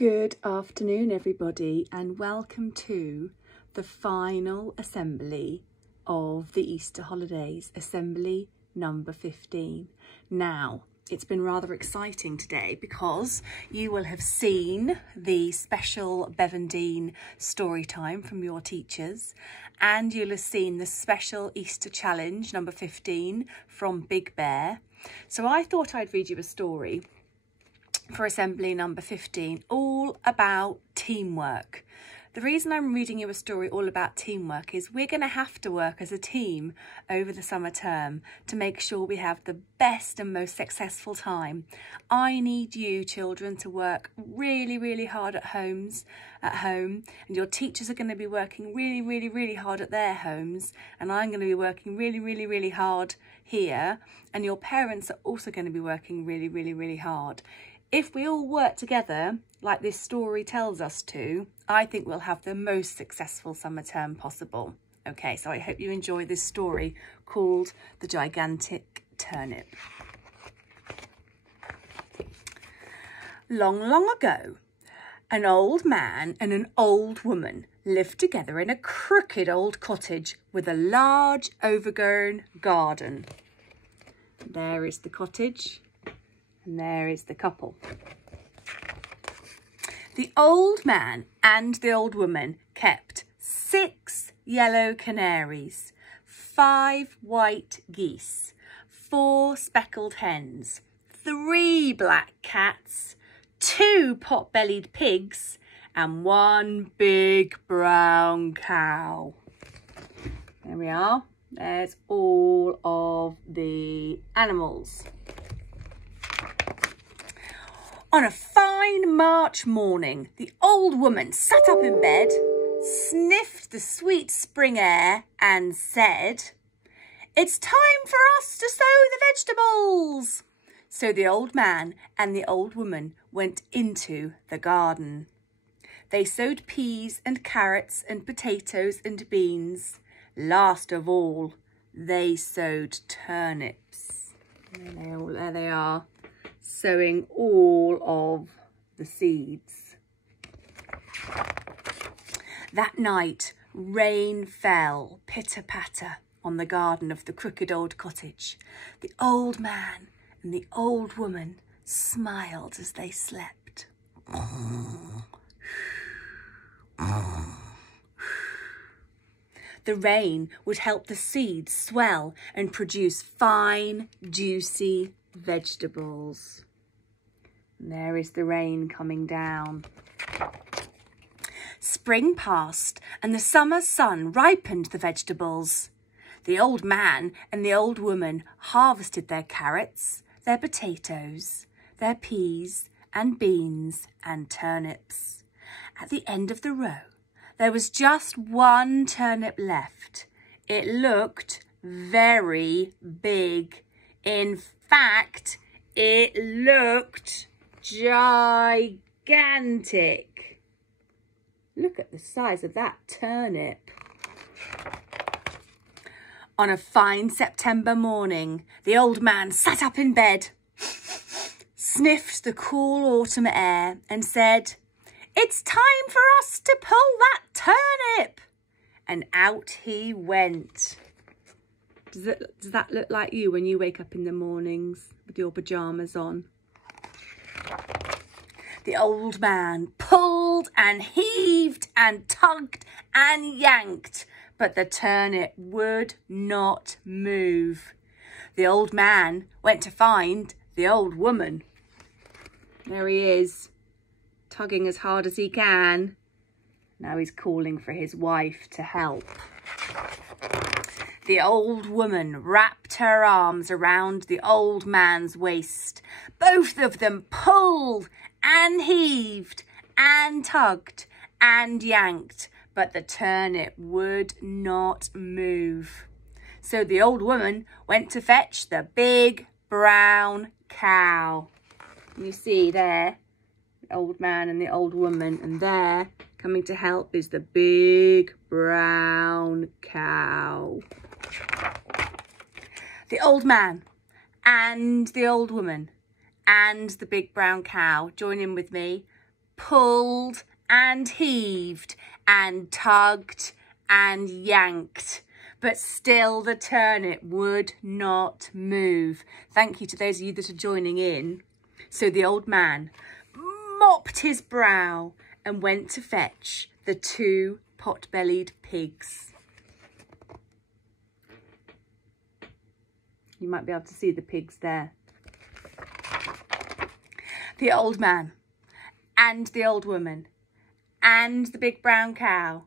Good afternoon, everybody, and welcome to the final assembly of the Easter holidays, assembly number 15. Now, it's been rather exciting today because you will have seen the special Bevan Dean story time from your teachers, and you'll have seen the special Easter challenge number 15 from Big Bear. So I thought I'd read you a story for assembly number 15, all about teamwork. The reason I'm reading you a story all about teamwork is we're going to have to work as a team over the summer term to make sure we have the best and most successful time. I need you children to work really hard at home, and your teachers are going to be working really hard at their homes, and I'm going to be working really hard here, and your parents are also going to be working really hard. If we all work together, like this story tells us to, I think we'll have the most successful summer term possible. Okay, so I hope you enjoy this story called The Gigantic Turnip. Long ago, an old man and an old woman lived together in a crooked old cottage with a large overgrown garden. There is the cottage. And there is the couple. The old man and the old woman kept 6 yellow canaries, 5 white geese, 4 speckled hens, 3 black cats, 2 pot-bellied pigs, and 1 big brown cow. There we are. There's all of the animals. On a fine March morning, the old woman sat up in bed, sniffed the sweet spring air and said, "It's time for us to sow the vegetables." So the old man and the old woman went into the garden. They sowed peas and carrots and potatoes and beans. Last of all, they sowed turnips. There they are, sowing all of the seeds. That night, rain fell pitter-patter on the garden of the crooked old cottage. The old man and the old woman smiled as they slept. The rain would help the seeds swell and produce fine, juicy vegetables. And there is the rain coming down. Spring passed and the summer sun ripened the vegetables. The old man and the old woman harvested their carrots, their potatoes, their peas and beans and turnips. At the end of the row, there was just 1 turnip left. It looked very big. In fact, it looked gigantic. Look at the size of that turnip. On a fine September morning, the old man sat up in bed, sniffed the cool autumn air and said, "It's time for us to pull that turnip." And out he went. Does that look like you when you wake up in the mornings with your pyjamas on? The old man pulled and heaved and tugged and yanked, but the turnip would not move. The old man went to find the old woman. There he is, tugging as hard as he can. Now he's calling for his wife to help. The old woman wrapped her arms around the old man's waist. Both of them pulled and heaved and tugged and yanked, but the turnip would not move. So the old woman went to fetch the big brown cow. You see there, the old man and the old woman, and there, coming to help, is the big brown cow. The old man and the old woman and the big brown cow, join in with me, pulled and heaved and tugged and yanked, but still the turnip would not move. Thank you to those of you that are joining in. So the old man mopped his brow and went to fetch the 2 pot-bellied pigs. You might be able to see the pigs there. The old man and the old woman and the big brown cow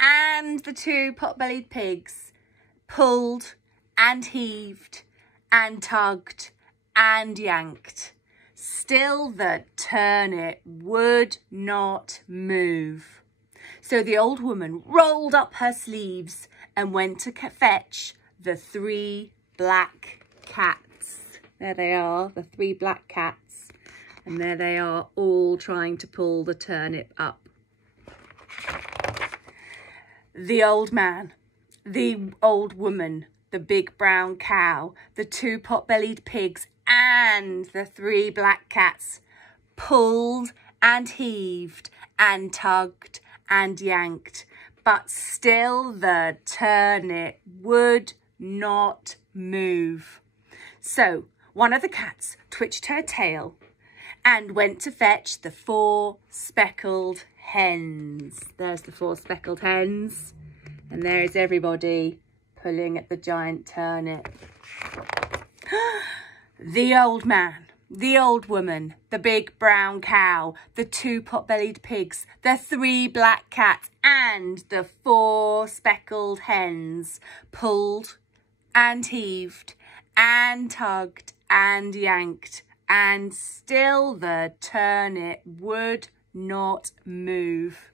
and the 2 pot-bellied pigs pulled and heaved and tugged and yanked. Still the turnip would not move. So the old woman rolled up her sleeves and went to fetch the 3 black cats. There they are, the 3 black cats. And there they are, all trying to pull the turnip up. The old man, the old woman, the big brown cow, the 2 pot-bellied pigs and the 3 black cats pulled and heaved and tugged and yanked, but still the turnip would not move. So one of the cats twitched her tail and went to fetch the 4 speckled hens. There's the 4 speckled hens. And there is everybody pulling at the giant turnip. The old man, the old woman, the big brown cow, the 2 pot-bellied pigs, the 3 black cats and the 4 speckled hens pulled and heaved and tugged and yanked, and still the turnip would not move.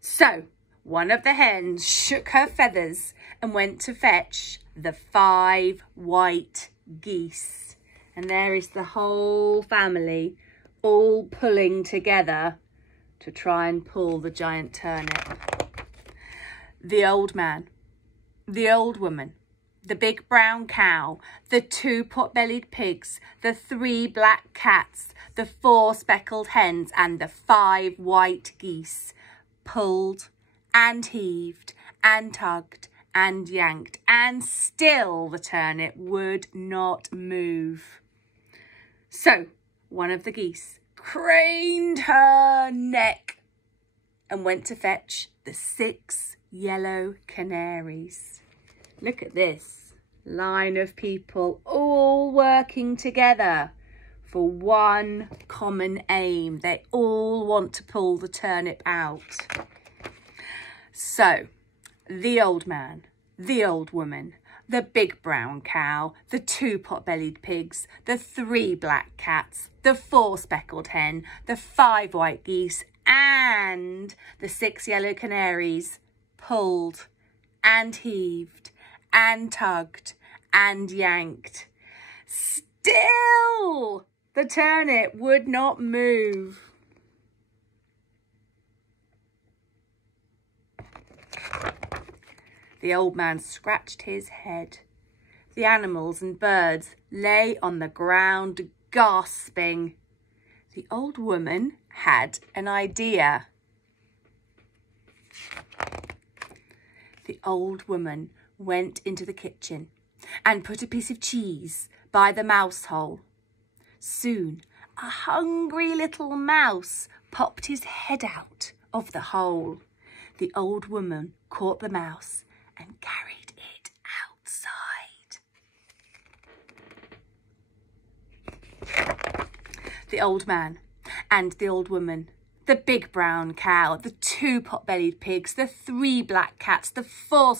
So one of the hens shook her feathers and went to fetch the 5 white geese. And there is the whole family all pulling together to try and pull the giant turnip. The old man, the old woman, the big brown cow, the 2 pot-bellied pigs, the 3 black cats, the 4 speckled hens and the 5 white geese pulled and heaved and tugged and yanked, and still the turnip would not move. So one of the geese craned her neck and went to fetch the 6 yellow canaries. Look at this line of people all working together for one common aim. They all want to pull the turnip out. So the old man, the old woman, the big brown cow, the 2 pot-bellied pigs, the 3 black cats, the 4 speckled hen, the 5 white geese and the 6 yellow canaries pulled and heaved and tugged and yanked. Still the turnip would not move. The old man scratched his head. The animals and birds lay on the ground gasping. The old woman had an idea. The old woman went into the kitchen and put a piece of cheese by the mouse hole. Soon a hungry little mouse popped his head out of the hole. The old woman caught the mouse and carried it outside. The old man and the old woman, the big brown cow, the 2 pot-bellied pigs, the 3 black cats, the 4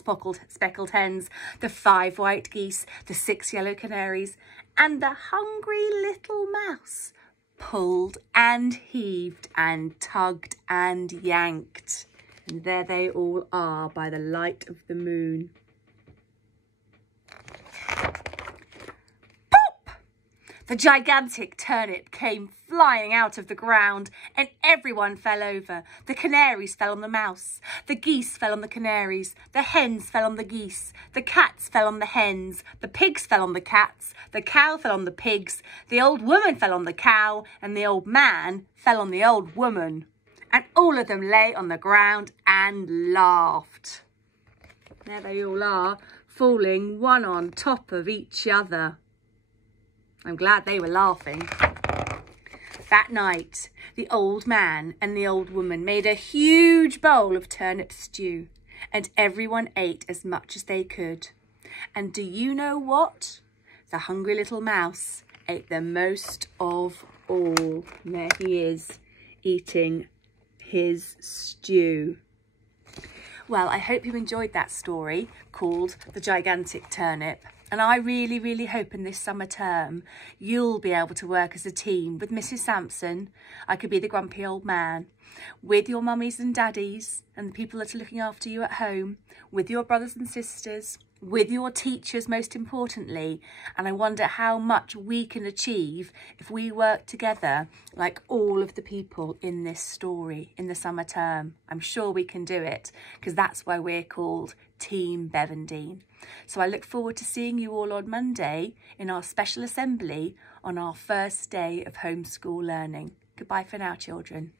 speckled hens, the 5 white geese, the 6 yellow canaries, and the hungry little mouse pulled and heaved and tugged and yanked. And there they all are by the light of the moon. Pop! The gigantic turnip came flying out of the ground and everyone fell over. The canaries fell on the mouse. The geese fell on the canaries. The hens fell on the geese. The cats fell on the hens. The pigs fell on the cats. The cow fell on the pigs. The old woman fell on the cow. And the old man fell on the old woman. And all of them lay on the ground and laughed. There they all are, falling one on top of each other. I'm glad they were laughing. That night, the old man and the old woman made a huge bowl of turnip stew, and everyone ate as much as they could. And do you know what? The hungry little mouse ate the most of all. There he is, eating his stew. Well, I hope you enjoyed that story called The Gigantic Turnip. And I really, really hope in this summer term, you'll be able to work as a team with Mrs. Sampson. I could be the grumpy old man, with your mummies and daddies and the people that are looking after you at home, with your brothers and sisters, with your teachers most importantly. And I wonder how much we can achieve if we work together like all of the people in this story in the summer term. I'm sure we can do it, because that's why we're called Team Bevendine. So I look forward to seeing you all on Monday in our special assembly on our first day of homeschool learning. Goodbye for now, children.